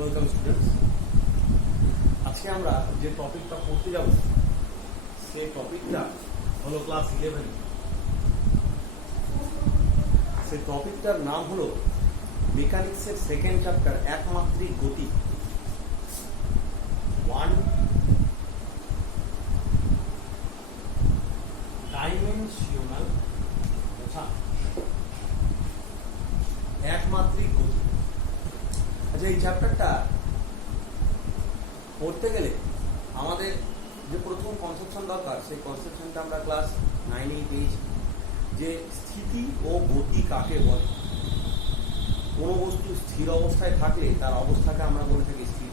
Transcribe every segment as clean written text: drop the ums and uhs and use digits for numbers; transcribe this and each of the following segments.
Welcome students. আজকে আমরা যে টপিকটা পড়তে যাব সেই টপিকটা হলো ক্লাস 11। সেই টপিকটার নাম হলো মেকানিক্সের সেকেন্ড চ্যাপ্টার একমাত্রিক গতি। ওয়ান ডাইমেনশনাল একমাত্রিক গতি। আচ্ছা, এই চ্যাপ্টারটা পড়তে গেলে আমাদের যে প্রথম কনসেপশন দরকার, সেই কনসেপশনটা আমরা ক্লাস 9-এ পেয়েছি, যে স্থিতি ও গতি কাকে বলে। কোনো বস্তু স্থির অবস্থায় থাকলে তার অবস্থাকে আমরা বলে থাকি স্থির,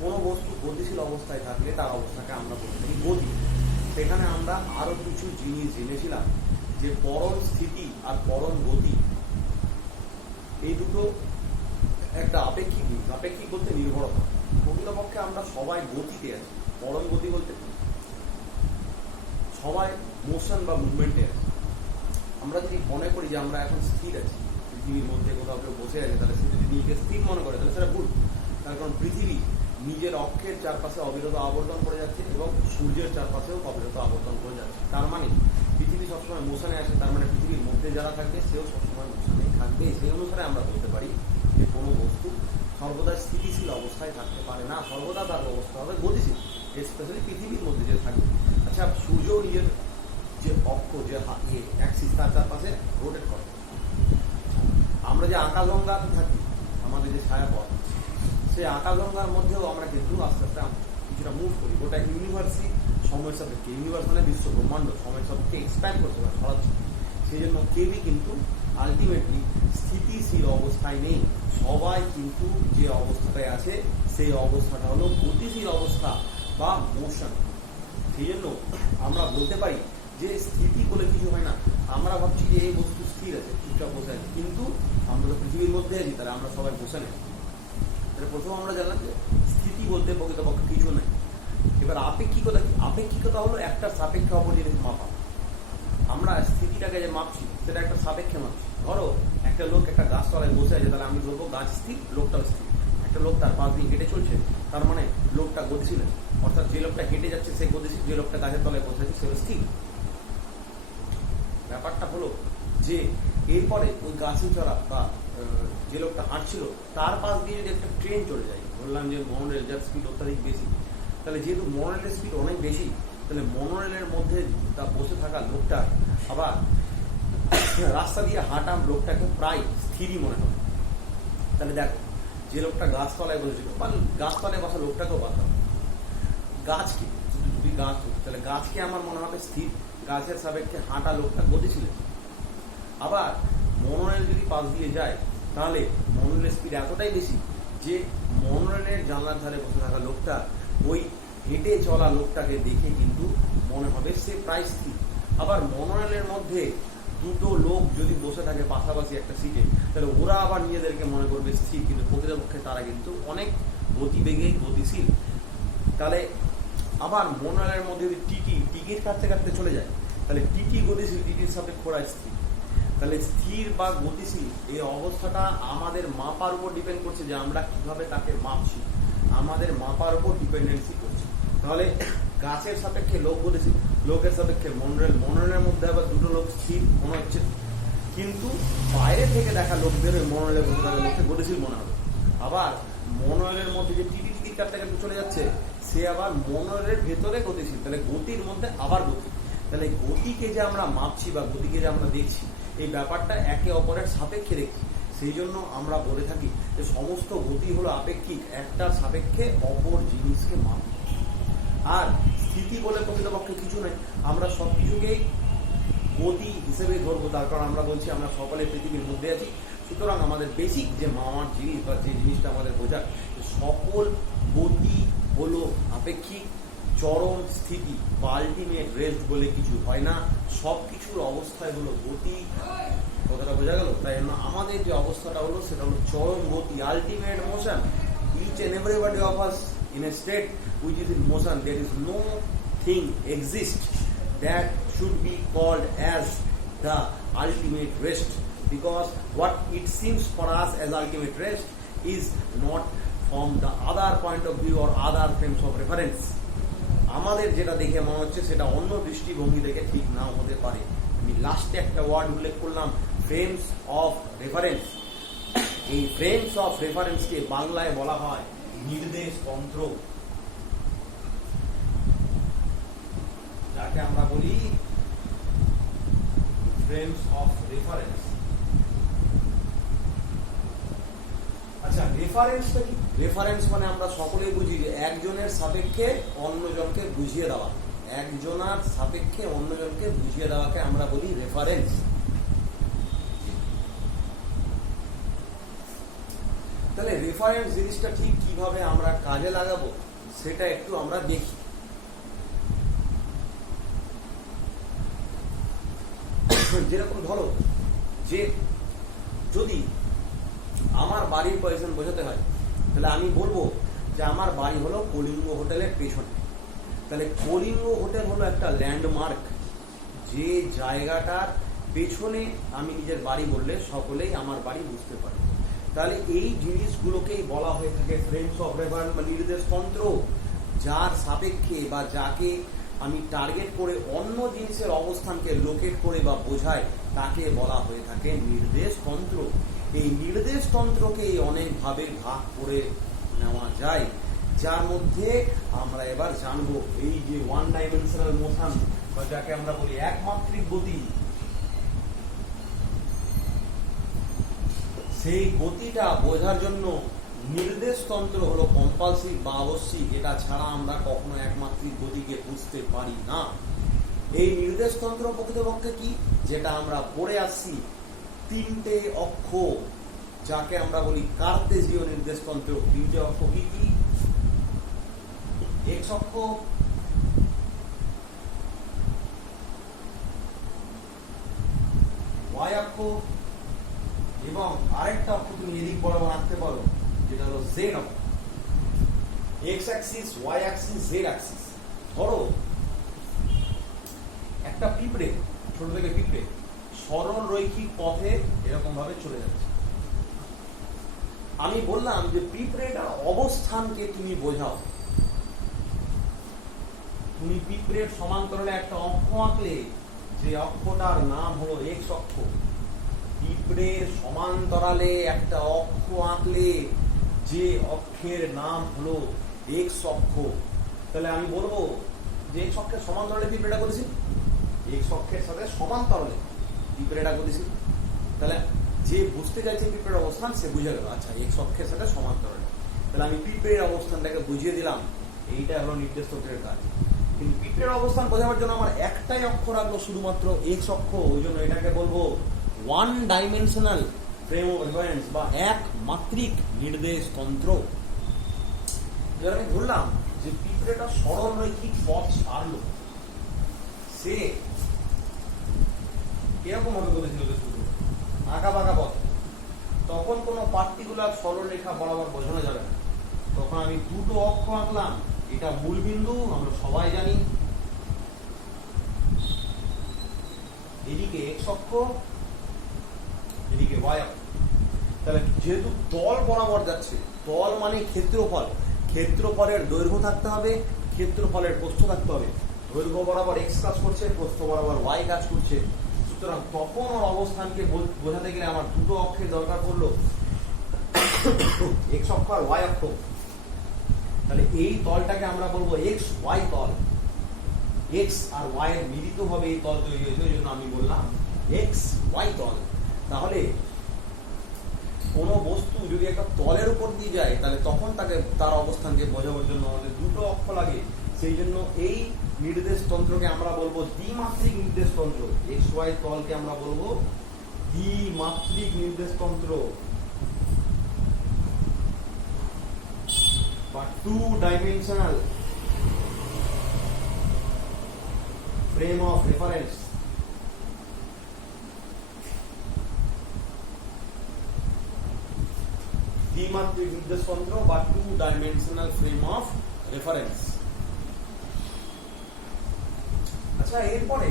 কোনো বস্তু গতিশীল অবস্থায় থাকলে তার অবস্থাকে আমরা বলে থাকি গতি। সেখানে আমরা আরো কিছু জিনিস জেনেছিলাম, যে পরম স্থিতি আর পরম গতি এই দুটো একটা আপেক্ষিক জিনিস। আপেক্ষিক বলতে নির্ভরতা। প্রকৃতপক্ষে আমরা সবাই গতিতে আছি। পরম গতি বলতে সবাই মোশন বা মুভমেন্টে আছি। আমরা যদি মনে করি যে আমরা এখন স্থির আছি, পৃথিবীর মধ্যে কোথাও কেউ বসে আছে, তাহলে সে যদি নিজেকে স্থির মনে করে তাহলে সেটা ভুল। তার কারণ পৃথিবী নিজের অক্ষের চারপাশে অবিরত আবর্তন করে যাচ্ছে এবং সূর্যের চারপাশেও অবিরত আবর্তন করে যাচ্ছে। তার মানে পৃথিবী সবসময় মোশনে আসে। তার মানে পৃথিবীর মধ্যে যারা থাকবে সেও সবসময় মোশনে থাকবে। সেই অনুসারে আমরা বলতে পারি যে কোনো বস্তু সর্বদা স্থিতিশীল অবস্থায় থাকতে পারে না, সর্বদা তার অবস্থা হবে গতিশীল, স্পেশালি পৃথিবীর মধ্যে যে থাকবে। আচ্ছা, সূর্য নিজের যে অক্ষ, যে অ্যাক্সিস, তার চারপাশে রোটেট করে। আমরা যে আকাশগঙ্গাতে থাকি, আমাদের যে ছায়াপথ, সেই আকাশগঙ্গার মধ্যেও আমরা কিন্তু আস্তে আস্তে কিছুটা মুভ করি। ওটা ইউনিভার্সই সময়ের সাপেক্ষে, ইউনিভার্স মানে বিশ্ব ব্রহ্মাণ্ড সময়ের সাপেক্ষে এক্সপ্যান্ড করতে পারে, ছড়াচ্ছে। সেই জন্য কেউই কিন্তু আলটিমেটলি স্থিতিশীল অবস্থায় নেই। সবাই কিন্তু যে অবস্থাটায় আছে সেই অবস্থাটা হলো গতিশীল অবস্থা বা মোশন। সেই জন্য আমরা বলতে পারি যে স্থিতি বলে কিছু হয় না। আমরা ভাবছি যে এই বস্তু স্থির আছে, চুপচাপ বসে আছে, কিন্তু আমরা তো পৃথিবীর মধ্যে আছি, তাহলে আমরা সবাই বসে নেই। তাহলে প্রথম আমরা জানলাম যে স্থিতি বলতে প্রকৃতপক্ষে কিছু নেই। এবার আপেক্ষিকতা কি? আপেক্ষিকতা হলো একটা সাপেক্ষে অপর জিনিস মাপা। আমরা স্থিতিটাকে যে মাপছি সেটা একটা সাপেক্ষে মাপছি। ধরো একটা লোক একটা গাছতলায় বসে আছে, তাহলে আমি ধরবো গাছ স্থির, লোকটাও স্থির। একটা লোক তার পাশ দিয়ে হেঁটে চলছে, তার মানে লোকটা গতিশীল আছে। অর্থাৎ যে লোকটা হেঁটে যাচ্ছে সে গতিশীল, যে লোকটা গাছের তলায় বসে আছে সে স্থির। ব্যাপারটা হলো যে এরপরে ওই গাছে চড়া বা যে লোকটা হাঁটছিল তার পাশ দিয়ে যদি একটা ট্রেন চলে যায়, বললাম যে মনোরেল, যার স্পিড অত্যাধিক বেশি, তাহলে যেহেতু মনোরেলের স্পিড অনেক বেশি, তাহলে মনোরেলের মধ্যে তা বসে থাকা লোকটা আবার রাস্তা দিয়ে হাঁটা লোকটাকে প্রায় স্থিরই মনে হবে। তাহলে দেখো, যে লোকটা গাছতলায় বসেছিল বা গাছতলায় বসা লোকটাকেও বাঁধাও, গাছ কি যদি গাছ, তাহলে গাছকে আমার মনে হবে স্থির, গাছের সাপেক্ষে হাঁটা লোকটা গতিশীল। আবার মনোরেল যদি পাশ দিয়ে যায়, তাহলে মনোরেলের স্পিড এতটাই বেশি যে মনোরেলের জানলার ধারে বসে থাকা লোকটা ওই হেঁটে চলা লোকটাকে দেখে কিন্তু মনে হবে সে প্রায় স্থির। আবার মনোরেলের মধ্যে দুটো লোক যদি বসে থাকে পাশাপাশি একটা সিটে, তাহলে ওরা আবার নিজেদেরকে মনে করবে স্থির, কিন্তু প্রকৃতপক্ষে তারা কিন্তু অনেক গতিবেগে গতিশীল। তাহলে আবার মনোরেলের মধ্যে যদি টিকিট কাটতে কাটতে চলে যায়, তাহলে টিটি গতিশীল, টিটির সাপেক্ষে ওরা স্থির। তাহলে স্থির বা গতিশীল এই অবস্থাটা আমাদের মাপার উপর ডিপেন্ড করছে, যে আমরা কিভাবে তাকে মাপছি, আমাদের মাপার উপর ডিপেন্ডেন্সি করছে। তাহলে গাছের সাপেক্ষে লোক গতিশীল, লোকের সাপেক্ষে মনোরেল, মনোরেলের মধ্যে আবার দুটো লোক স্থির মনে হচ্ছে, কিন্তু বাইরে থেকে দেখা লোকদের ওই মনোরেলের মধ্যে থাকা লোককে গতিশীল মনে হবে। আবার মনোরেলের মধ্যে যে টিকিট কাটতে কাটতে চলে যাচ্ছে, সে আবার মনোরেলের ভেতরে গতিশীল। তাহলে গতির মধ্যে আবার গতি। তাহলে গতিকে যে আমরা মাপছি বা গতিকে যে আমরা দেখছি, এই ব্যাপারটা একে অপরের সাপেক্ষে দেখছি। সেই জন্য আমরা বলে থাকি যে সমস্ত গতি হলো আপেক্ষিক, একটা সাপেক্ষে অপর জিনিসকে মাপ। আর স্থিতি বলে প্রকৃতপক্ষে কিছু নেই, আমরা সব কিছুকেই গতি হিসেবে ধরবো। তার কারণ আমরা বলছি আমরা সকলে পৃথিবীর মধ্যে আছি। সুতরাং আমাদের বেসিক যে মামার জিনিস বা যে জিনিসটা আমাদের বোঝার, সকল গতি হলো আপেক্ষিক। চরম স্থিতি বা আলটিমেট রেস্ট বলে কিছু হয় না, সব কিছুর অবস্থায় হলো গতি। কথাটা বোঝা গেল? তাই জন্য আমাদের যে অবস্থাটা হলো সেটা হলো চরম গতি, ultimate motion. Each and everybody of us in a state which is in motion. There is no thing exists that should be called as the ultimate rest, because what it seems for us as ultimate rest is not from the other point of view or other frames of reference. আমাদের যেটা দেখে মনে হচ্ছে সেটা অন্য দৃষ্টিভঙ্গি থেকে ঠিক নাও হতে পারে। আমি লাস্টে একটা ওয়ার্ড উল্লেখ করলাম, ফ্রেমস অফ রেফারেন্স। এই ফ্রেমস অফ রেফারেন্সকে বাংলায় বলা হয় নির্দেশ তন্ত্র, যাকে আমরা বলি ফ্রেমস অফ রেফারেন্স। আচ্ছা, রেফারেন্সটা কি? রেফারেন্স মানে আমরা সকলেই বুঝি যে একজনের সাপেক্ষে অন্যজনকে বুঝিয়ে দেওয়া, একজনের সাপেক্ষে অন্যজনকে বুঝিয়ে দেওয়াকে আমরা বলি রেফারেন্স। তাহলে রেফারেন্স জিনিসটা ঠিক কিভাবে আমরা কাজে লাগাবো সেটা একটু আমরা দেখি। যেরকম ধরো যে যদি আমার বাড়ির পজিশন বোঝাতে হয় তাহলে আমি বলবো যে আমার বাড়ি হলো কলিঙ্গ হোটেলের পেছনে। তাহলে কলিঙ্গ হোটেল হলো একটা ল্যান্ডমার্ক, যে জায়গাটার পেছনে আমি নিজের বাড়ি বললে সকলেই আমার বাড়ি বুঝতে পারে। তাহলে এই জিনিসগুলোকেই বলা হয়ে থাকে ফ্রেমস অফ রেফারেন্স বা নির্দেশ তন্ত্র। যার সাপেক্ষে বা যাকে আমি টার্গেট করে অন্য জিনিসের অবস্থানকে লোকেট করে বা বোঝায় তাকে বলা হয়ে থাকে নির্দেশ তন্ত্র। এই নির্দেশ তন্ত্রকে অনেকভাবে ভাগ করে নেওয়া যায়, যার মধ্যে আমরা এবার জানবো এই যে ওয়ান ডাইমেনশনাল মোশন বা যাকে আমরা বলি একমাত্রিক গতি, সেই গতিটা বোঝার জন্য নির্দেশ তন্ত্র হলো কম্পালসিভ বা আবশ্যিক। এটা ছাড়া আমরা কখনো একমাত্রিক গতিকে বুঝতে পারি না। এই নির্দেশ তন্ত্র প্রকৃতপক্ষে কি, যেটা আমরা পড়ে আসছি, তিনটে অক্ষ, যাকে আমরা বলি কার্তেজীয় নির্দেশ তন্ত্র। তিনটে অক্ষ কি কি? এক্স অক্ষ, ওয়াই অক্ষ, এবং আরেকটা অক্ষ তুমি এদিক বরাবর আঁকতে পারো যেটা হলো জেড অক্ষ। X axis, Y axis, Z axis. ধরো একটা পিঁপড়ে, ছোট থেকে পিঁপড়ে সরল রৈখিক পথে এরকম ভাবে চলে যাচ্ছে। আমি বললাম যে পিঁপড়েটার অবস্থানকে তুমি বোঝাও। তুমি পিঁপড়ের সমান্তরালে একটা অক্ষ আঁকলে, যে অক্ষটার নাম হলো এক্স অক্ষ। পিঁপড়ের সমান্তরালে একটা অক্ষ আঁকলে যে অক্ষের নাম হলো এক্স অক্ষ। তাহলে আমি বলবো যে এক্স অক্ষের সমান্তরালে পিঁপড়েটা করেছি, এক্স অক্ষের সাথে সমান্তরালে পিঁপড়েটা করেছি। তাহলে যে বুঝতে চাইছে পিঁপড়ের অবস্থান সে বুঝে গেল, আচ্ছা এক্স অক্ষের সাথে সমান্তরালে। তাহলে আমি পিঁপড়ের অবস্থানটাকে বুঝিয়ে দিলাম, এইটা হলো নির্দেশ তন্ত্রের কাজ। কিন্তু পিঁপড়ের অবস্থান বোঝাবার জন্য আমার একটাই অক্ষ রাখলো, শুধুমাত্র এক্স অক্ষ। ওই জন্য এটাকে বলবো one dimensional frame of reference বা এক মাত্রিক নির্দেশ তন্ত্র। এবার আমি ধরলাম যে পিঁপড়েটা সরল রৈখিক পথ ছাড়লো, সে এরকম ভাবে বলেছিল যে শুধু আঁকা বাঁকা পথ, তখন কোনো পার্টিকুলার সরল রেখা বরাবর বোঝানো যাবে না। তখন আমি দুটো অক্ষ আঁকলাম, এটা মূল বিন্দু আমরা সবাই জানি, এদিকে এক্স অক্ষ, এদিকে ওয়াই অক্ষ। তাহলে যেহেতু তল বরাবর যাচ্ছে, তল মানে ক্ষেত্রফল, ক্ষেত্রফলের দৈর্ঘ্য থাকতে হবে, ক্ষেত্রফলের প্রস্থ থাকতে হবে। দৈর্ঘ্য বরাবর এক্স কাজ করছে, প্রস্থ বরাবর ওয়াই কাজ করছে। সুতরাং তখন ওর অবস্থানকে বোঝাতে গেলে আমার দুটো অক্ষের দরকার পড়লো, এক্স অক্ষ আর ওয়াই অক্ষ। তাহলে এই তলটাকে আমরা বলবো এক্স ওয়াই তল। এক্স আর ওয়াই এর মিলিত ভাবে এই তল তৈরি হয়েছে, ওই জন্য আমি বললাম এক্স ওয়াই তল। তাহলে কোন বস্তু যদি একটা তলের উপর দিয়ে যায় তাহলে তখন তাকে তার অবস্থানকে বোঝাবার জন্য আমাদের দুটো অক্ষ লাগে। সেই জন্য এই নির্দেশ তন্ত্রকে আমরা বলবো দ্বিমাত্রিক নির্দেশ তন্ত্র। এক্স ওয়াই তলকে আমরা বলবো দ্বিমাত্রিক নির্দেশ তন্ত্র বা two dimensional frame of reference. দ্বিমাত্রিক নির্দেশ তন্ত্র বা two dimensional frame of reference. আচ্ছা, এরপরে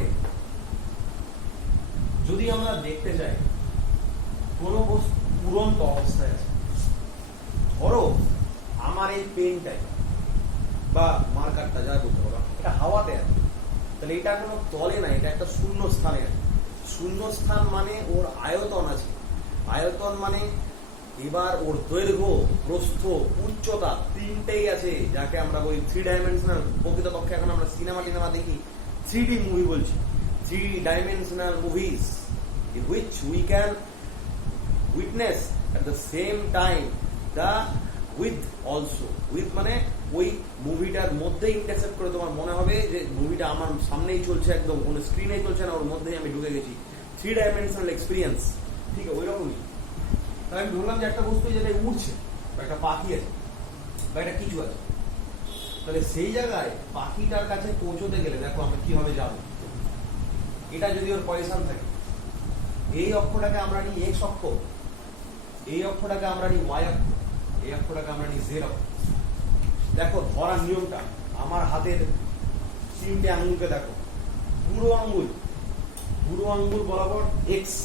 যদি আমরা দেখতে চাই কোন বস্তু উড়ন্ত অবস্থায় আছে, ধরো আমার এই পেনটাই বা মার্কারটা যা বলতে পারো এটা হাওয়াতে আছে, তাহলে এটা কোনো তলে নাই, এটা একটা শূন্য স্থানে আছে। শূন্য স্থান মানে ওর আয়তন আছে, আয়তন মানে এবার ওর দৈর্ঘ্য, প্রস্থ, উচ্চতা তিনটেই আছে, যাকে আমরা বলি 3 ডাইমেনশনাল। প্রকৃতপক্ষে এখন আমরা সিনেমা টিনেমা দেখি 3D মুভি বলছি, 3 dimensional movies in which we can witness at the same time the width also. width মানে ওই মুভিটার মধ্যে ইন্টারসেপ্ট করে তোমার মনে হবে যে মুভিটা আমার সামনেই চলছে, একদম কোনো স্ক্রিনেই চলছে না, ওর মধ্যেই আমি ঢুকে গেছি। 3 ডাইমেনশনাল এক্সপিরিয়েন্স, ঠিক আছে, ওই রকমই। তাহলে আমি ধরলাম যে একটা বস্তু যেটা উড়ছে, বা একটা পাখি আছে, বা একটা কিছু আছে, তাহলে সেই জায়গায় পাখিটার কাছে পৌঁছতে গেলে দেখো আমরা কিভাবে যাব। এটা যদি ওর পজিশন থাকে, এই অক্ষটাকে আমরা নিই এক্স অক্ষ, এই অক্ষটাকে আমরা নিই ওয়াই অক্ষ, এই অক্ষটাকে আমরা নিই জেড অক্ষ। দেখো ধরার নিয়মটা, আমার হাতের 3টে আঙ্গুলকে দেখো, বুড়ো আঙ্গুল বরাবর এক্স,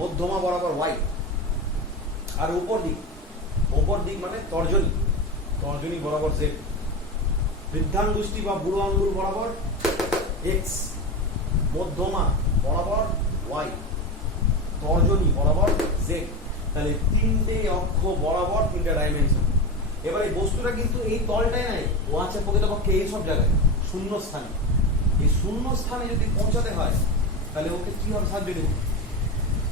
মধ্যমা বরাবর ওয়াই, আর উপর দিক মানে তর্জনী বরাবর জেড। বৃদ্ধাঙ্গুষ্টি বা বুড়ো আঙ্গুল বরাবর এক্স, মধ্যমা বরাবর ওয়াই, তর্জনী বরাবর জেড। তাহলে 3টে অক্ষ বরাবর 3টা ডাইমেনশন। এবার এই বস্তুটা কিন্তু এই তলটায় নাই, ও আছে প্রকৃতপক্ষে এই সব জায়গায় শূন্য স্থানে। এই শূন্য স্থানে যদি পৌঁছাতে হয় তাহলে ওকে কিভাবে সাহায্য দেব?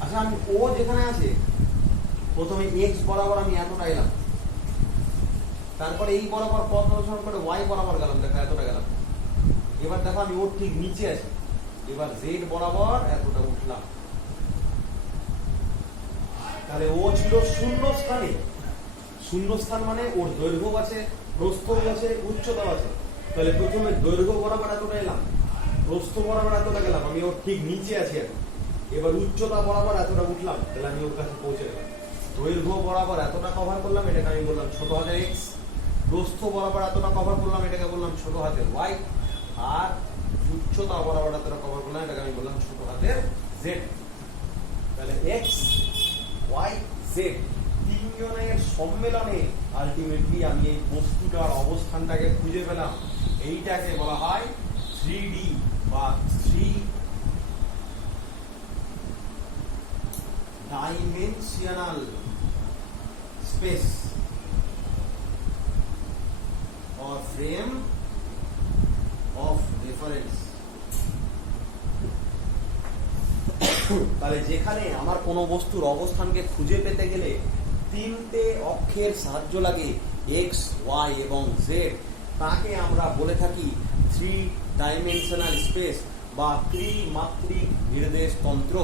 আচ্ছা, আমি ও যেখানে আছে প্রথমে এক্স বরাবর আমি এতটা এলাম, তারপরে এই বরাবর পথ অনুসরণ করে ওয়াই বরাবর গেলাম, দেখো এতটা গেলাম। এবার দেখো আমি ওর ঠিক নিচে আছি, এবার জেড বরাবর এতটা উঠলাম। তাহলে ও ছিল শূন্য স্থানে। শূন্য স্থান মানে ওর দৈর্ঘ্য আছে, প্রস্থ আছে, উচ্চতা আছে। তাহলে প্রথমে দৈর্ঘ্য বরাবর এতটা এলাম, প্রস্থ বরাবর এতটা গেলাম, আমি ওর ঠিক নিচে আছি এখন। এবার উচ্চতা বরাবর এতটা উঠলাম, তাহলে আমি ওর কাছে পৌঁছে গেলাম। দৈর্ঘ্য বরাবর এতটা কভার করলাম, এটাকে আমি বললাম ছোট হাতের এক্স। প্রস্থ বরাবর এতটা কভার করলাম, এটাকে বললাম ছোট হাতের ওয়াই। আর উচ্চতা বরাবর এতটা কভার করলাম, এটাকে আমি বললাম ছোট হাতের জেড। তাহলে এক্স, ওয়াই, জেড তিনজনের সম্মেলনে আলটিমেটলি আমি এই বস্তুটার অবস্থানটাকে খুঁজে পেলাম। এইটাকে বলা হয় 3D বা 3 dimensional space or frame of reference। তাহলে যেখানে আমার কোনো বস্তুর অবস্থানকে খুঁজে পেতে গেলে 3টে অক্ষের সাহায্য লাগে, এক্স, ওয়াই এবং জেড, তাকে আমরা বলে থাকি 3 ডাইমেনশনাল স্পেস বা ত্রিমাত্রিক নির্দেশ তন্ত্র।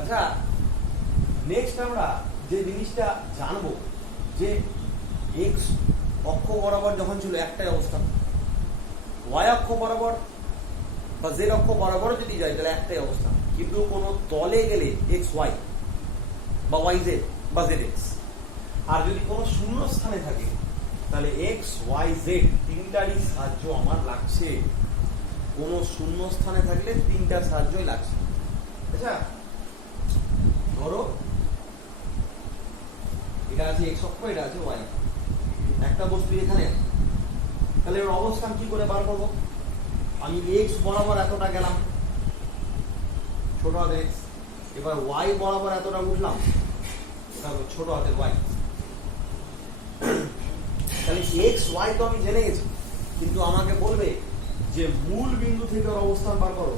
আচ্ছা, নেক্সট আমরা যে জিনিসটা জানবো যে এক্স অক্ষ বরাবর যখন ছিল একটাই অবস্থান, ওয়াই অক্ষ বরাবর বা জেড অক্ষ বরাবর যদি যায় তাহলে একটাই অবস্থান, কিন্তু কোনো তলে গেলে এক্স ওয়াই বা ওয়াই জেড বা জেড এক্স। আর যদি কোনো শূন্য স্থানে থাকে তাহলে এক্স ওয়াই জেড তিনটারই সাহায্য আমার লাগছে। কোনো শূন্য স্থানে থাকলে 3টার সাহায্যই লাগছে। আচ্ছা, ধরো এটা আছে এক্স অক্ষ, এটা আছে ওয়াই অক্ষ, একটা বস্তু এখানে, তাহলে এর অবস্থান কি করে বার করবো? আমি এক্স বরাবর এতটা গেলাম, ছোট হাতের এক্স। এবার ওয়াই বরাবর এতটা উঠলাম, ছোট হাতের ওয়াই। তাহলে এক্স ওয়াই তো আমি জেনে গেছি, কিন্তু আমাকে বলবে যে মূল বিন্দু থেকে ওর অবস্থান বার করো।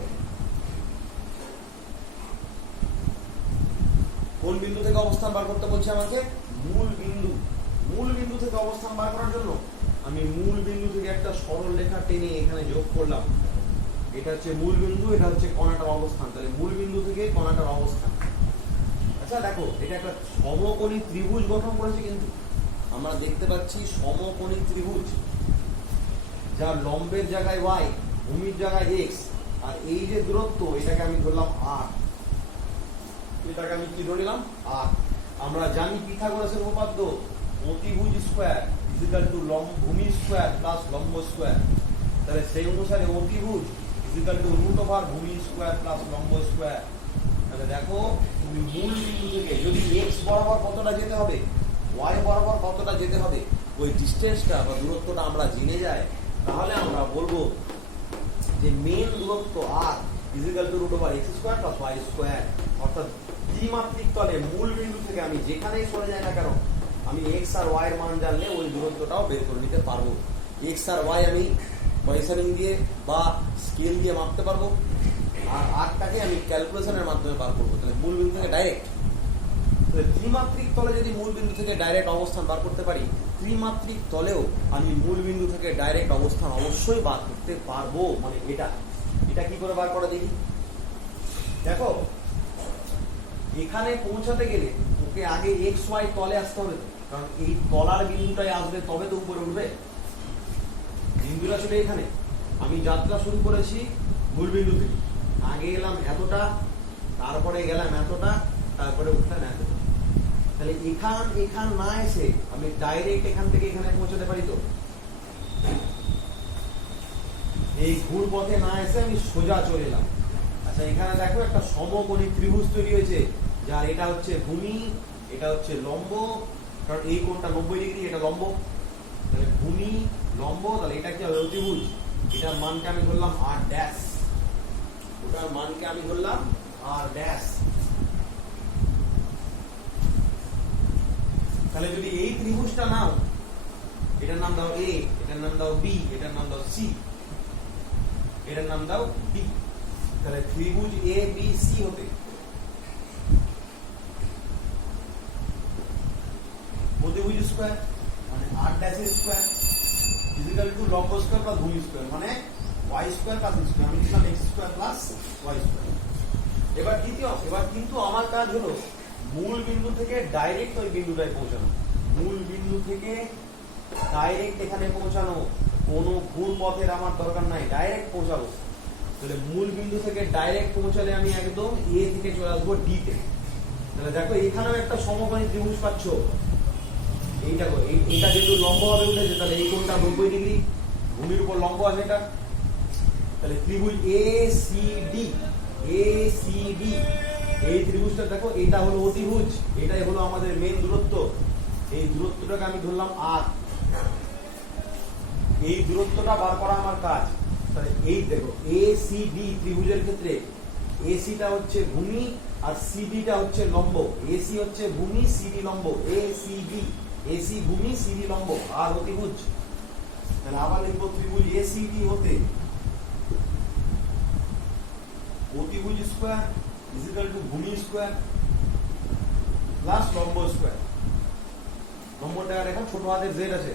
কোন বিন্দু থেকে অবস্থান বার করতে বলছে আমাকে? মূল বিন্দু। মূল বিন্দু থেকে অবস্থান বার করার জন্য আমি মূল বিন্দু থেকে একটা সরল রেখা টেনে এখানে যোগ করলাম। এটা হচ্ছে মূল বিন্দু, এটা হচ্ছে কণাটার অবস্থান। তাহলে মূল বিন্দু থেকে কণাটার অবস্থান। আচ্ছা দেখো, এটা একটা সমকোণী ত্রিভুজ গঠন করেছে, কিন্তু আমরা দেখতে পাচ্ছি সমকোণী ত্রিভুজ, যার লম্বের জায়গায় ওয়াই, ভূমির জায়গায় এক্স, আর এই যে দূরত্ব এটাকে আমি ধরলাম আর। এটাকে আমি কি ধরলাম? আর। আমরা জানি পিথাগোরাসের উপপাদ্য, অতিভুজ স্কয়ার ইকুয়াল টু ভূমি স্কয়ার প্লাস লম্ব স্কয়ার। তাহলে সেই অনুসারে অতিভুজ ইকুয়াল টু রুট ওভার ভূমি স্কোয়ার প্লাস লম্ব স্কোয়ার। তাহলে দেখো তুমি মূল বিন্দু থেকে যদি এক্স বরাবর কতটা যেতে হবে, ওয়াই বরাবর কতটা যেতে হবে, ওই ডিস্টেন্সটা বা দূরত্বটা আমরা জেনে যাই, তাহলে আমরা বলবো যে মেন দূরত্ব আর equal to root over X square plus Y square. অর্থাৎ দ্বিমাত্রিক তলে মূল বিন্দু থেকে আমি যেখানেই সরে যাই না কেন, আমি এক্স আর ওয়াই এর মান জানলে ওই দূরত্বটাও বের করে নিতে পারবো। এক্স আর ওয়াই আমি মেজারিং দিয়ে বা স্কেল দিয়ে মাপতে পারবো, আর আরটাকে আমি ক্যালকুলেশনের মাধ্যমে বার করবো। তাহলে মূল বিন্দু থেকে ডাইরেক্ট, ত্রিমাত্রিক তলে যদি মূল বিন্দু থেকে ডাইরেক্ট অবস্থান বার করতে পারি, ত্রিমাত্রিক তলেও আমি মূল বিন্দু থেকে ডাইরেক্ট অবস্থান অবশ্যই বার করতে পারবো। মানে এটা এটা কি করে বার করা দেখি। দেখো এখানে পৌঁছাতে গেলে ওকে আগে এক্স ওয়াই তলে আসতে হবে, কারণ এই তলার বিন্দুটাই আসবে তবে তো উপরে উঠবে। বিন্দুটা ছিল এখানে, আমি যাত্রা শুরু করেছি মূল বিন্দু থেকে, আগে গেলাম এতটা, তারপরে গেলাম এতটা, তারপরে উঠলাম এতটা। তাহলে এখান না এসে আমি ডাইরেক্ট এখান থেকে এখানে পৌঁছাতে পারি। তো এই ঘুর পথে না এসে আমি সোজা চলে এলাম। আচ্ছা এখানে দেখো একটা সমকোণী ত্রিভুজ তৈরি হয়েছে, যার এটা হচ্ছে ভূমি, এটা হচ্ছে লম্ব, কারণ এই কোণটা 90 ডিগ্রি, এটা লম্ব। তাহলে ভূমি লম্ব, তাহলে এটা কি হবে অতিভুজ। এটার মানকে আমি ধরলাম আর ড্যাশ, ওটার মানকে আমি ধরলাম আর ড্যাশ। তাহলে যদি এই ত্রিভুজটা নাও, এটার নাম দাও এ, এটার নাম দাও বি, এটার নাম দাও সি, এটার নাম দাও ডি। তাহলে ত্রিভুজ এ বি সি হতে অতিভুজ স্কয়ার মানে R dash square equal to লম্ব স্কয়ার প্লাস ভূমি স্কয়ার মানে Y square plus X square. আমি লিখলাম X square plus Y square. এবার কিন্তু আমার কাজ হলো মূল বিন্দু থেকে ডাইরেক্ট ওই বিন্দুটায় পৌঁছানো। মূল বিন্দু থেকে ডাইরেক্ট এখানে পৌঁছানো, কোনো ঘুর পথের আমার দরকার নাই, ডাইরেক্ট পৌঁছাবো। তাহলে মূল বিন্দু থেকে ডাইরেক্ট পৌঁছালে আমি একদম এ থেকে চলে আসবো ডি তে। তাহলে দেখো এখানেও একটা সমকোণী ত্রিভুজ পাচ্ছ। এইটা যেহেতু লম্ব হবে উঠেছে, তাহলে এই কোণটা 90 ডিগ্রি, ভূমির উপর লম্ব আছে এটা। তাহলে ত্রিভুজ এ সি ডি, এই ত্রিভুজটা দেখো এটা হলো অতিভুজ, এটাই হলো আমাদের মেন দূরত্ব। এই দূরত্বটাকে আমি ধরলাম আর, এই দূরত্বটা বার করা আমার কাজ। তাহলে এই দেখো এ সি ডি ত্রিভুজের ক্ষেত্রে এসিটা হচ্ছে ভূমি আর সিডিটা হচ্ছে লম্ব। এসি হচ্ছে ভূমি, সিডি লম্ব, এ সি ডি, এসি ভূমি, সিডি লম্ব আর অতিভুজ। তাহলে আবার লিখবো ত্রিভুজ এ সি ডি হতে অতিভুজ স্কয়ার ইকুয়াল টু ভূমি স্কয়ার প্লাস লম্ব স্কয়ার। লম্বটা দেখো ছোট হাতের জেড আছে,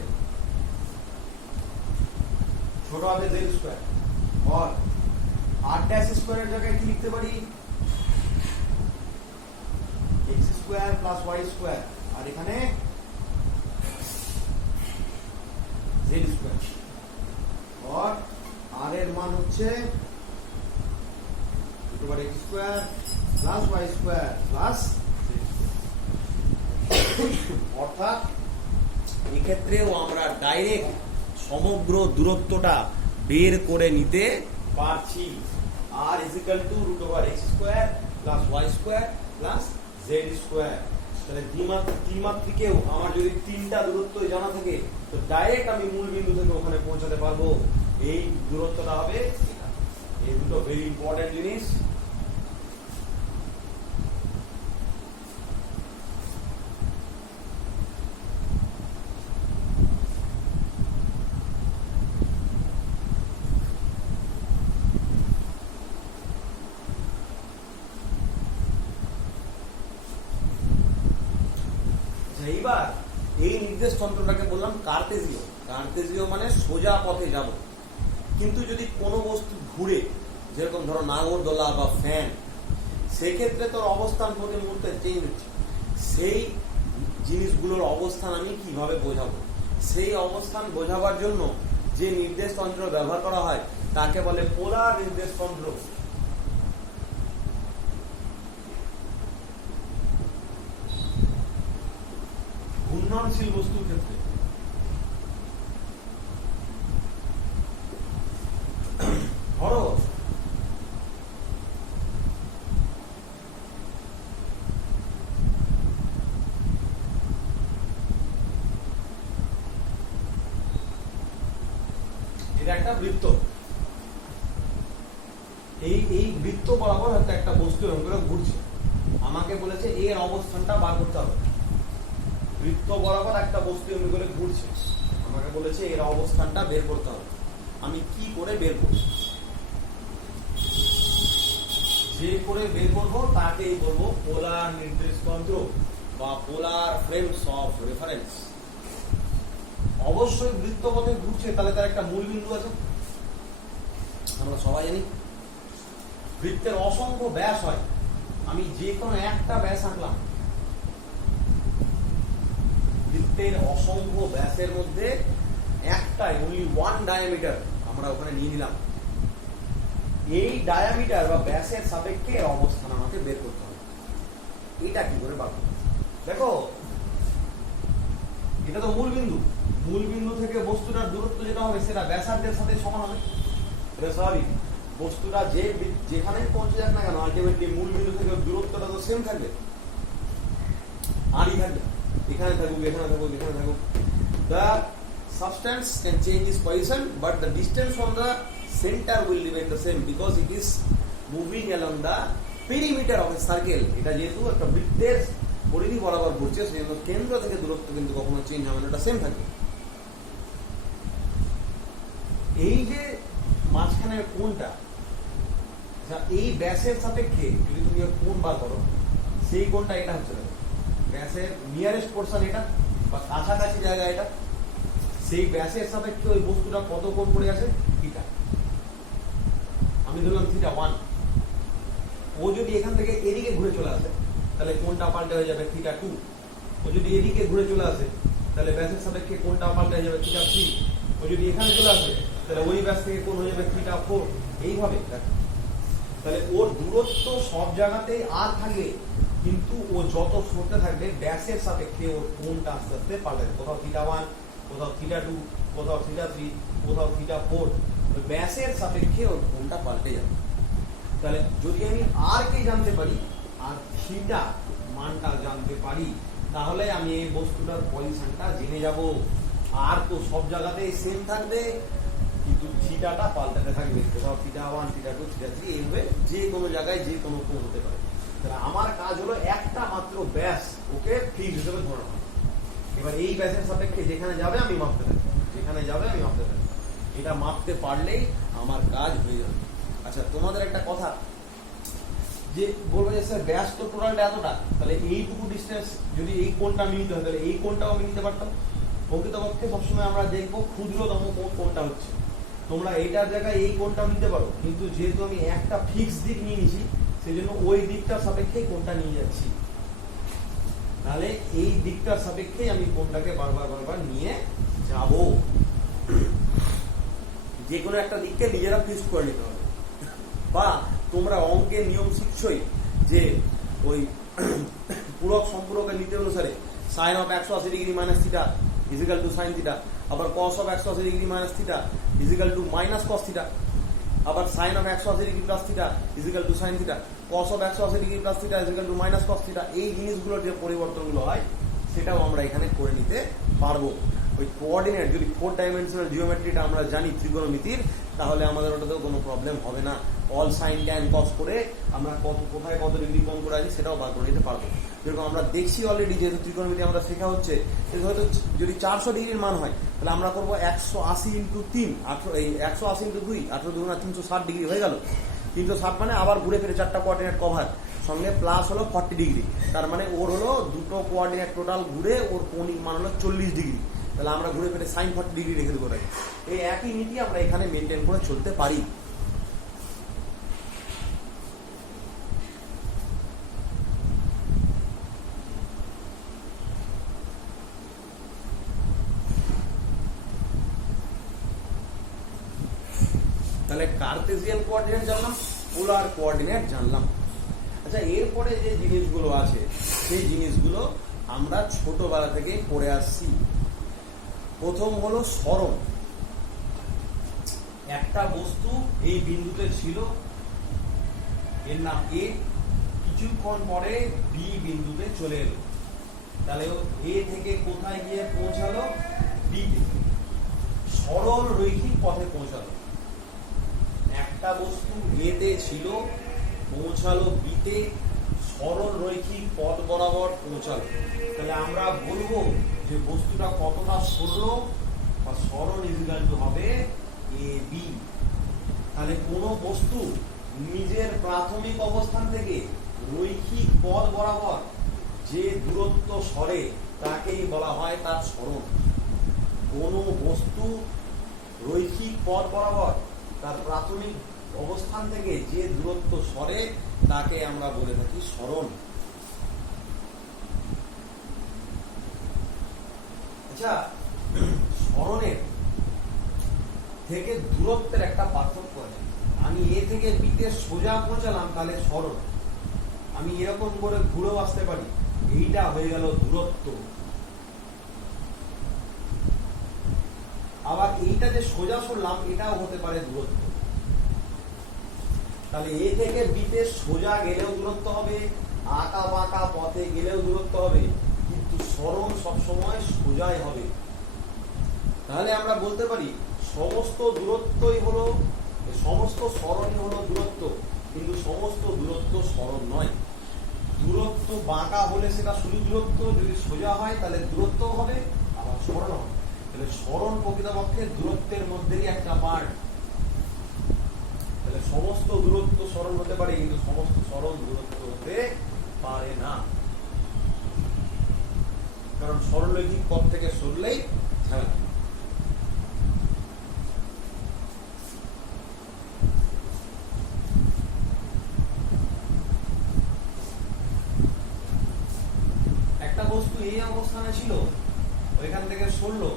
ছোট হাতের জেড স্কয়ার। और আর ড্যাশ স্কয়ারের জায়গায় কি লিখতে পারি, X square plus Y square, আর এখানে জেড স্কয়ার। और আর এর মান হচ্ছে x square plus Y square plus অর্থাৎ এক্ষেত্রেও আমরা ডাইরেক্ট সমগ্র দূরত্বটা বের করে নিতে পারছি। আর equal to root over X square plus Y square plus Z square. তাহলে দ্বিমাত্রিকেও আমার যদি তিনটা দূরত্ব জানা থাকে, তো ডাইরেক্ট আমি মূল বিন্দু থেকে ওখানে পৌঁছাতে পারবো। এই দূরত্বটা হবে এটা। এই দুটো ভেরি ইম্পর্টেন্ট জিনিস। এইবার এই নির্দেশ তন্ত্রটাকে বললাম কার্তেজীয়। কার্তেজীয় মানে সোজা পথে যাব। কিন্তু যদি কোনো বস্তু ঘুরে, যেরকম ধরো নাগরদোলা বা ফ্যান, সেক্ষেত্রে তোর অবস্থান প্রতি মুহূর্তে চেঞ্জ হচ্ছে। সেই জিনিসগুলোর অবস্থান আমি কিভাবে বোঝাবো, সেই অবস্থান বোঝাবার জন্য যে নির্দেশ তন্ত্র ব্যবহার করা হয় তাকে বলে পোলার নির্দেশ তন্ত্র। ঘূর্ণনশীল বস্তুর ক্ষেত্রে ধরো একটা বৃত্ত, এই বৃত্ত বরাবর হয়তো একটা বস্তু এরকম করে ঘুরছে, আমাকে বলেছে এর অবস্থানটা বার করতে হবে। বৃত্ত বরাবর একটা বস্তু এমনি করে ঘুরছে, আমাকে বলেছে এর অবস্থানটা বের করতে হবে। আমি কি করে বের করব? যে করে বের করবো তাকেই বলবো পোলার নির্দেশতন্ত্র বা পোলার ফ্রেমস অফ রেফারেন্স। অবশ্যই বৃত্তপথে ঘুরছে, তাহলে তার একটা মূল বিন্দু আছে, আমরা সবাই জানি। বৃত্তের অসংখ্য ব্যাস হয়, আমি যে কোনো একটা ব্যাস আঁকলাম, বৃত্তের অসংখ্য ব্যাসের মধ্যে একটাই অনলি ওয়ান ডায়ামিটার আমরা ওখানে নিয়ে নিলাম। এই ডায়ামিটার বা ব্যাসের সাপেক্ষে এর অবস্থান আমাকে বের করতে হবে। এটা কি করে বার করব? দেখো, এটা তো মূল বিন্দু, মূল বিন্দু থেকে বস্তুটার দূরত্ব যেটা হবে সেটা ব্যাসার্ধের সাথে সমান হবে। এটা স্বাভাবিক, বস্তুটা যেখানে পৌঁছে যাক না কেন আলটিমেটলি মূল বিন্দু থেকে দূরত্বটা তো সেম থাকবে, আরই থাকবে, এখানে থাকুক এখানে থাকুক এখানে থাকুক। The substance can change its position, but the distance from the center will remain the same because it is moving along the perimeter of a circle. এটা যেহেতু একটা বৃত্তের পরিধি বরাবর ঘুরছে, সেজন্য কেন্দ্র থেকে দূরত্ব কিন্তু কখনো চেঞ্জ হবে না, এটা সেম থাকবে। এই যে মাঝখানের কোণটা, এই ব্যাসের সাপেক্ষে যদি তুমি কোণ বার করো, সেই কোণটা এটা হচ্ছে ব্যাসের নিয়ারেস্ট পোর্শন এটা বা কাছাকাছি জায়গা এটা, সেই ব্যাসের সাপেক্ষে ওই বস্তুটা কত কোণ পড়ে আছে থিটা। আমি ধরলাম থিটা 1। ও যদি এখান থেকে এদিকে ঘুরে চলে আসে তাহলে কোণটা পাল্টে হয়ে যাবে থিটা 2। ও যদি এদিকে ঘুরে চলে আসে তাহলে ব্যাসের সাপেক্ষে কোণটা পাল্টে হয়ে যাবে থিটা 3। ও যদি এখানে চলে আসে তাহলে ওই ব্যাস থেকে কোণ হয়ে যাবে থিটা 4। এইভাবে তাহলে ওর দূরত্ব সব জায়গাতেই আর থাকবে, কিন্তু ও যত সরতে থাকবে ব্যাসের সাপেক্ষে ওর কোণটা আস্তে আস্তে পাল্টে যাবে। কোথাও থিটা 1, কোথাও থিটা 2, কোথাও থিটা 3, কোথাও থিটা 4। ব্যাসের সাপেক্ষে ওর কোণটা পাল্টে যাবে। তাহলে যদি আমি আর কে জানতে পারি আর থিটা মানটা জানতে পারি, তাহলে আমি এই বস্তুটার পজিশনটা জেনে যাব। আর তো সব জায়গাতেই সেম থাকবে, কিন্তু থিটাটা পাল্টাতে থাকবে, কোথাও থিটা 1, থিটা 2, থিটা 3, এইভাবে যে কোনো জায়গায় যে কোনো কোণ হতে পারে। তাহলে আমার কাজ হলো একটা মাত্র ব্যাস ওকে ফিক্স হিসেবে ধরে নেওয়া। এবার এই ব্যাসের সাপেক্ষে যেখানে যাবে আমি মাপতে থাকি, যেখানে যাবে আমি মাপতে থাকি। এটা মাপতে পারলেই আমার কাজ হয়ে যাবে। আচ্ছা, তোমাদের একটা কথা যে বলবে যে স্যার ব্যাস তো টোটালটা এতটা, তাহলে এইটুকু ডিস্টেন্স যদি এই কোণটা আমি নিতে হয় তাহলে এই কোণটাও আমি নিতে পারতাম। প্রকৃতপক্ষে সবসময় আমরা দেখবো ক্ষুদ্রতম কোণটা হচ্ছে, তোমরা এইটার জায়গায় এই কোণটা নিতে পারো, কিন্তু যেহেতু আমি একটা ফিক্স দিক নিয়ে নিছি সেই জন্য ওই দিকটার সাপেক্ষে কোণটা নিয়ে যাচ্ছি। তাহলে এই দিকটার সাপেক্ষে আমি কোণটাকে বারবার বারবার নিয়ে যাব। যে কোনো একটা দিককে নিজেরা ফিক্স করে নিতে হবে। বা তোমরা অঙ্কের নিয়ম শিখছই যে ওই পূরক সম্পূরকের নীতি অনুসারে sine of 180 degree minus theta equal to sine theta, আবার cos of 180 degree minus theta equal to minus cos theta, আবার sine of 180 degree plus theta equal to sine theta, cos of 180 degree plus theta equal to minus cos theta. এই জিনিসগুলোর যে পরিবর্তনগুলো হয় সেটাও আমরা এখানে করে নিতে পারবো। ওই কোঅর্ডিনেট যদি 4 ডাইমেনশনাল জিওমেট্রিটা আমরা জানি ত্রিকোণমিতির, তাহলে আমাদের ওটাতেও কোনো প্রবলেম হবে না। অল সাইন ট্যান কস করে আমরা কোথায় কত ডিগ্রি কোণ করে আছি সেটাও বার করে নিতে পারবো। যেরকম আমরা দেখছি অলরেডি, যেহেতু ত্রিকোণমিতি আমরা শেখা হচ্ছে, সেটা হয়তো যদি 400 ডিগ্রির মান হয় তাহলে আমরা করবো 180 ইন্টু 3, 180 ইন্টু 2, 18 2 360 ডিগ্রি হয়ে গেল। 360 মানে আবার ঘুরে ফিরে 4টা কোঅর্ডিনেট কভার, সঙ্গে প্লাস হলো 40 ডিগ্রি। তার মানে ওর হলো দুটো কোঅর্ডিনেট টোটাল ঘুরে ওর কৌণিক মান হলো 40 ডিগ্রি। তাহলে আমরা ঘুরে ফিরে সাইন 40 ডিগ্রি রেখে দেবো। এই একই নীতি আমরা এখানে মেনটেন করে চলতে পারি। তাহলে কার্তেসিয়ান কোঅর্ডিনেট জানলাম, পোলার কোঅর্ডিনেট জানলাম। আচ্ছা, এরপরে যে জিনিসগুলো আছে সেই জিনিসগুলো আমরা ছোটবেলা থেকে পড়ে আসছি। প্রথম হলো সরণ। একটা বস্তু এই বিন্দুতে ছিল, এর নাম এ, কিছুক্ষণ পরে বি বিন্দুতে চলে এলো, তাহলে এ থেকে কোথায় গিয়ে পৌঁছালো? বি তে। সরল রৈখিক পথে পৌঁছালো। একটা বস্তু এতে ছিল, পৌঁছালো বিতে, সরল রৈখিক পথ বরাবর পৌঁছালো। তাহলে আমরা বলবো যে বস্তুটা কতটা সরল বা সরল ইকুয়াল টু হবে এ বি। তাহলে কোন বস্তু নিজের প্রাথমিক অবস্থান থেকে রৈখিক পথ বরাবর যে দূরত্ব সরে তাকেই বলা হয় তার সরণ। কোন বস্তু রৈখিক পথ বরাবর তার প্রাথমিক অবস্থান থেকে যে দূরত্ব সরে তাকে আমরা বলে থাকি সরণ। আচ্ছা, সরণের থেকে দূরত্বের একটা পার্থক্য আছে। আমি এ থেকে বিতে সোজা পৌঁছালাম তাহলে সরণ, আমি এরকম করে ঘুরেও আসতে পারি, এইটা হয়ে গেল দূরত্ব। আবার এইটা যে সোজা সরলাম এটাও হতে পারে দূরত্ব। তাহলে এ থেকে বিতে সোজা গেলেও দূরত্ব হবে, আঁকা বাঁকা পথে গেলেও দূরত্ব হবে, কিন্তু সরণ সবসময় সোজাই হবে। তাহলে আমরা বলতে পারি সমস্ত দূরত্বই হলো, সমস্ত সরণই হলো দূরত্ব, কিন্তু সমস্ত দূরত্ব সরণ নয়। দূরত্ব বাঁকা হলে সেটা শুধু দূরত্ব, যদি সোজা হয় তাহলে দূরত্ব হবে, আবার সরণ হবে। তাহলে সরণ প্রকৃতপক্ষে দূরত্বের মধ্যেই একটা পার্ট। তাহলে সমস্ত দূরত্ব সরণ হতে পারে, কিন্তু সমস্ত সরণ দূরত্ব হতে পারে না, কারণ সরলরৈখিক পথ থেকে সরলেই ঝামেলা। একটা বস্তু এই অবস্থানে ছিল, ওইখান থেকে সরলো,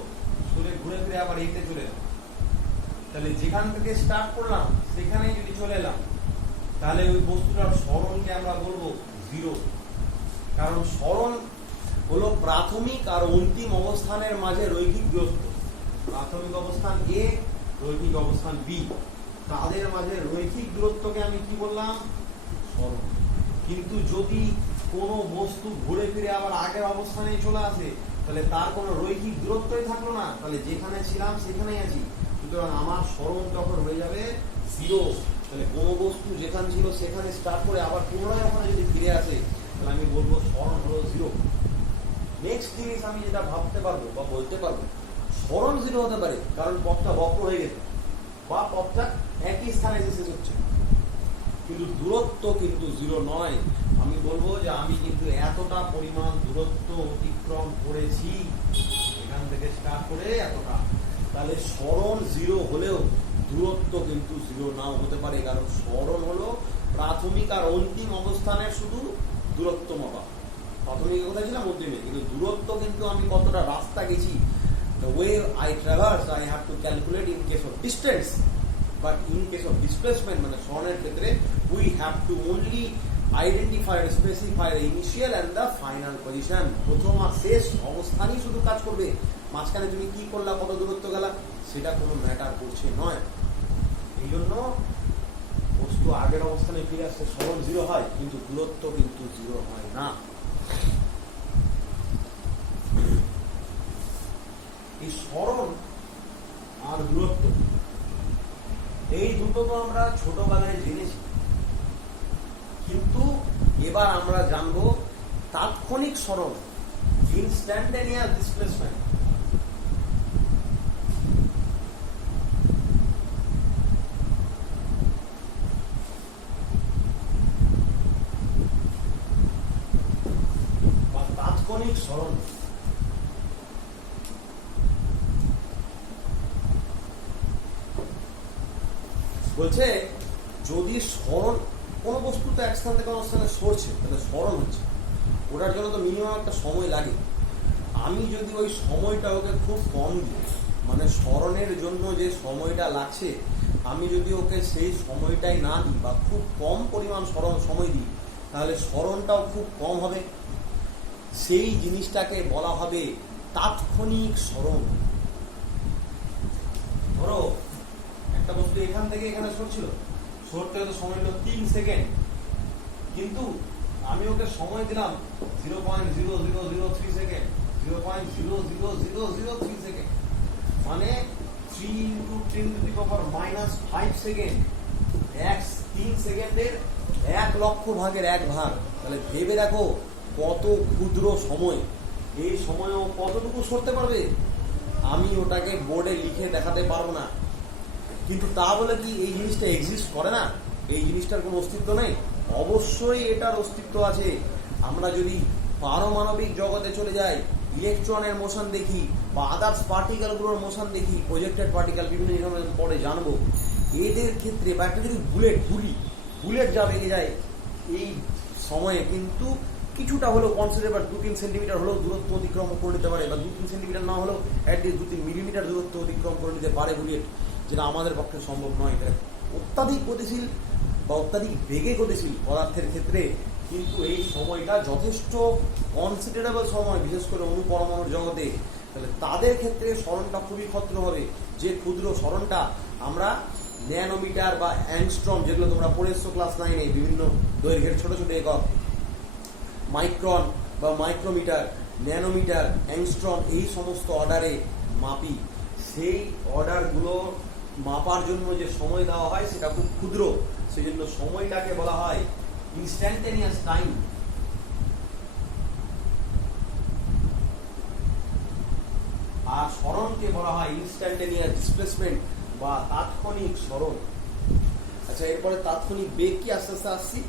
সরে ঘুরে ফিরে আবার এইতে চলে এলাম। তাহলে যেখান থেকে স্টার্ট করলাম সেখানেই যদি চলে এলাম, তাহলে ওই বস্তুটার সরণকে আমরা বলবো জিরো। কারণ সরণ হলো প্রাথমিক আর অন্তিম অবস্থানের মাঝে রৈখিক দূরত্ব। প্রাথমিক অবস্থান এ, রৈখিক অবস্থান বি, তাদের মাঝে রৈখিক দূরত্বকে আমি কি বললাম? সরণ। কিন্তু যদি কোনো বস্তু ঘুরে ফিরে আবার আগের অবস্থানে চলে আসে, তাহলে তার কোনো রৈখিক দূরত্বই থাকলো না, তাহলে যেখানে ছিলাম সেখানেই আছি। সুতরাং আমার সরণ তখন হয়ে যাবে জিরো। তাহলে কোনো বস্তু যেখানে ছিল সেখানে স্টার্ট করে আবার পুনরায় ওখানে যদি ফিরে আসে, তাহলে আমি বলবো সরণ হলো জিরো। নেক্সট জিনিস আমি যেটা ভাবতে পারবো বা বলতে পারবো, সরণ জিরো হতে পারে কারণ পথটা বক্র হয়ে গেছে বা পথটা একই স্থানে এসে শেষ হচ্ছে, কিন্তু দূরত্ব কিন্তু জিরো নয়। আমি বলবো যে আমি কিন্তু এতটা পরিমাণ দূরত্ব অতিক্রম করেছি, এখান থেকে স্টার্ট করে এতটা। তাহলে সরণ জিরো হলেও দূরত্ব কিন্তু জিরো নাও হতে পারে, কারণ সরণ হলো প্রাথমিক আর অন্তিম অবস্থানের শুধু দূরত্ব মাপা। প্রাথমিক কোথায় ছিলাম, অন্তিমে, কিন্তু দূরত্ব কিন্তু আমি কতটা রাস্তা গেছি, the way I traverse I have to calculate in case of distance, but in case of displacement মানে সরণের ক্ষেত্রে we have to only identify or specify the initial and the final position। প্রথম আর শেষ অবস্থানই শুধু কাজ করবে, মাঝখানে তুমি কি করলা, কত দূরত্ব গেলা, সেটা কোনো ম্যাটার করছে নয়। এই জন্য বস্তু আগের অবস্থানে ফিরে আসছে সরণ জিরো হয়, কিন্তু দূরত্ব কিন্তু জিরো হয় না। এই সরণ আর দূরত্ব এই দুটো তো আমরা ছোটবেলায় জেনেছি, কিন্তু এবার আমরা জানবো তাৎক্ষণিক সরণ, ইনস্ট্যান্টেনিয়াস ডিসপ্লেসমেন্ট। বা তাৎক্ষণিক সরণ। বলছে যদি সরণ, কোন বস্তু তো এক স্থান থেকে অন্য স্থানে সরছে, তাহলে সরণ হচ্ছে, ওটার জন্য তো মিনিমাম একটা সময় লাগে। আমি যদি ওই সময়টা ওকে খুব কম দিই, মানে সরণের জন্য যে সময়টা লাগছে আমি যদি ওকে সেই সময়টাই না দিই বা খুব কম পরিমাণ সময় দিই, তাহলে সরণটাও খুব কম হবে। সেই জিনিসটাকে বলা হবে তাৎক্ষণিক সরণ। ধরো একটা বস্তু এখান থেকে এখানে সরছিল, সরতে হয়তো সময় হলো 3 সেকেন্ড, কিন্তু আমি ওকে সময় দিলাম 0.0003 সেকেন্ড, 0.00003 সেকেন্ড, মানে 3 into 10 to the power -5 second 3 সেকেন্ডের 1 লক্ষ ভাগের 1 ভাগ। তাহলে ভেবে দেখো কত ক্ষুদ্র সময়, এই সময়ও কতটুকু সরতে পারবে। আমি ওটাকে বোর্ডে লিখে দেখাতে পারবো না, কিন্তু তা বলে কি এই জিনিসটা এক্সিস্ট করে না? এই জিনিসটার কোনো অস্তিত্ব নেই? অবশ্যই এটার অস্তিত্ব আছে। আমরা যদি পারমাণবিক জগতে চলে যাই, ইলেকট্রনের মোশন দেখি বা আদার্স পার্টিকেলগুলোর মোশন দেখি, প্রজেক্টেড পার্টিকেল বিভিন্ন ধরনের পরে জানবো, এদের ক্ষেত্রে বা একটা যদি বুলেট যা বেগে যায় এই সময়ে, কিন্তু কিছুটা হলেও কনসিডারেবল 2-3 সেন্টিমিটার হলেও দূরত্ব অতিক্রম করে নিতে পারে, বা 2-3 সেন্টিমিটার না হলেও অ্যাটলিস্ট 2-3 মিলিমিটার দূরত্ব অতিক্রম করে নিতে পারে বুলেট, যেটা আমাদের পক্ষে সম্ভব নয়। এটা অত্যাধিক গতিশীল বা অত্যাধিক বেগে গতিশীল পদার্থের ক্ষেত্রে কিন্তু এই সময়টা যথেষ্ট কনসিডারেবল সময়, বিশেষ করে অণুপরমাণুর জগতে। তাহলে তাদের ক্ষেত্রে স্মরণটা খুবই ক্ষুদ্র হবে। যে ক্ষুদ্র স্মরণটা আমরা ন্যানোমিটার বা অ্যাংস্ট্রম, যেগুলো তোমরা পড়েছো ক্লাস 9-এ, বিভিন্ন দৈর্ঘ্যের ছোট ছোট একক, মাইক্রন বা মাইক্রোমিটার, ন্যানোমিটার, অ্যাংস্ট্রম, এই সমস্ত অর্ডারে মাপি। সেই অর্ডারগুলো মাপার জন্য যে সময় দেওয়া হয় সেটা খুব ক্ষুদ্র, সেই জন্য সময়টাকে বলা হয় ইনস্ট্যান্টেনিয়াস টাইম। আর স্মরণকে বলা হয় ইনস্ট্যান্টেনিয়াস ডিসপ্লেসমেন্ট বা তাৎক্ষণিক স্মরণ। আচ্ছা, এরপরে তাৎক্ষণিক বেগ কি আস্তে আস্তে আসছি।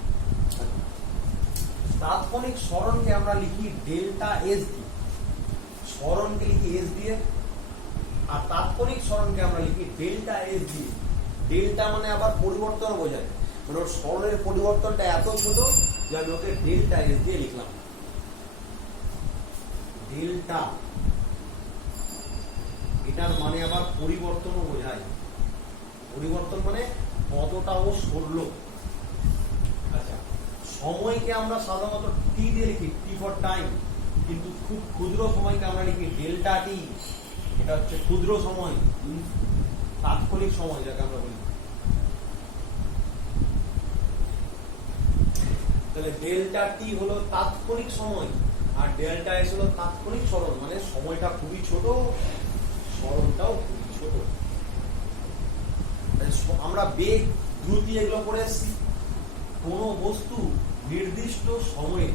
তাৎক্ষণিক স্মরণকে আমরা লিখি ডেল্টা এস দিয়ে, স্মরণকে লিখি এস দিয়ে, আর তাৎক্ষণিক স্মরণকে আমরা লিখি ডেল্টা এস দিয়ে। ডেল্টা মানে আবার পরিবর্তন বোঝায়, মানে ওর স্মরণের পরিবর্তনটা এত ছোট যে আমি ওকে ডেল্টা এস দিয়ে লিখলাম। ডেল্টা, এটার মানে আবার পরিবর্তনও বোঝায়। পরিবর্তন মানে কতটা ও সরল। আচ্ছা, সময়কে আমরা সাধারণত টি দিয়ে লিখি, টি ফর টাইম, কিন্তু খুব ক্ষুদ্র সময়কে আমরা লিখি ডেল্টা টি। এটা হচ্ছে ক্ষুদ্র সময়, তাৎক্ষণিক সময় যাকে আমরা বলি। তাহলে ডেল্টা টি হলো তাৎক্ষণিক সময়, আর ডেল্টা এস হলো তাৎক্ষণিক স্মরণ, মানে সময়টা খুবই ছোট, স্মরণটাও খুবই ছোট। আমরা বেগ, দ্রুতি এগুলো পড়ে এসেছি। কোন বস্তু নির্দিষ্ট সময়ে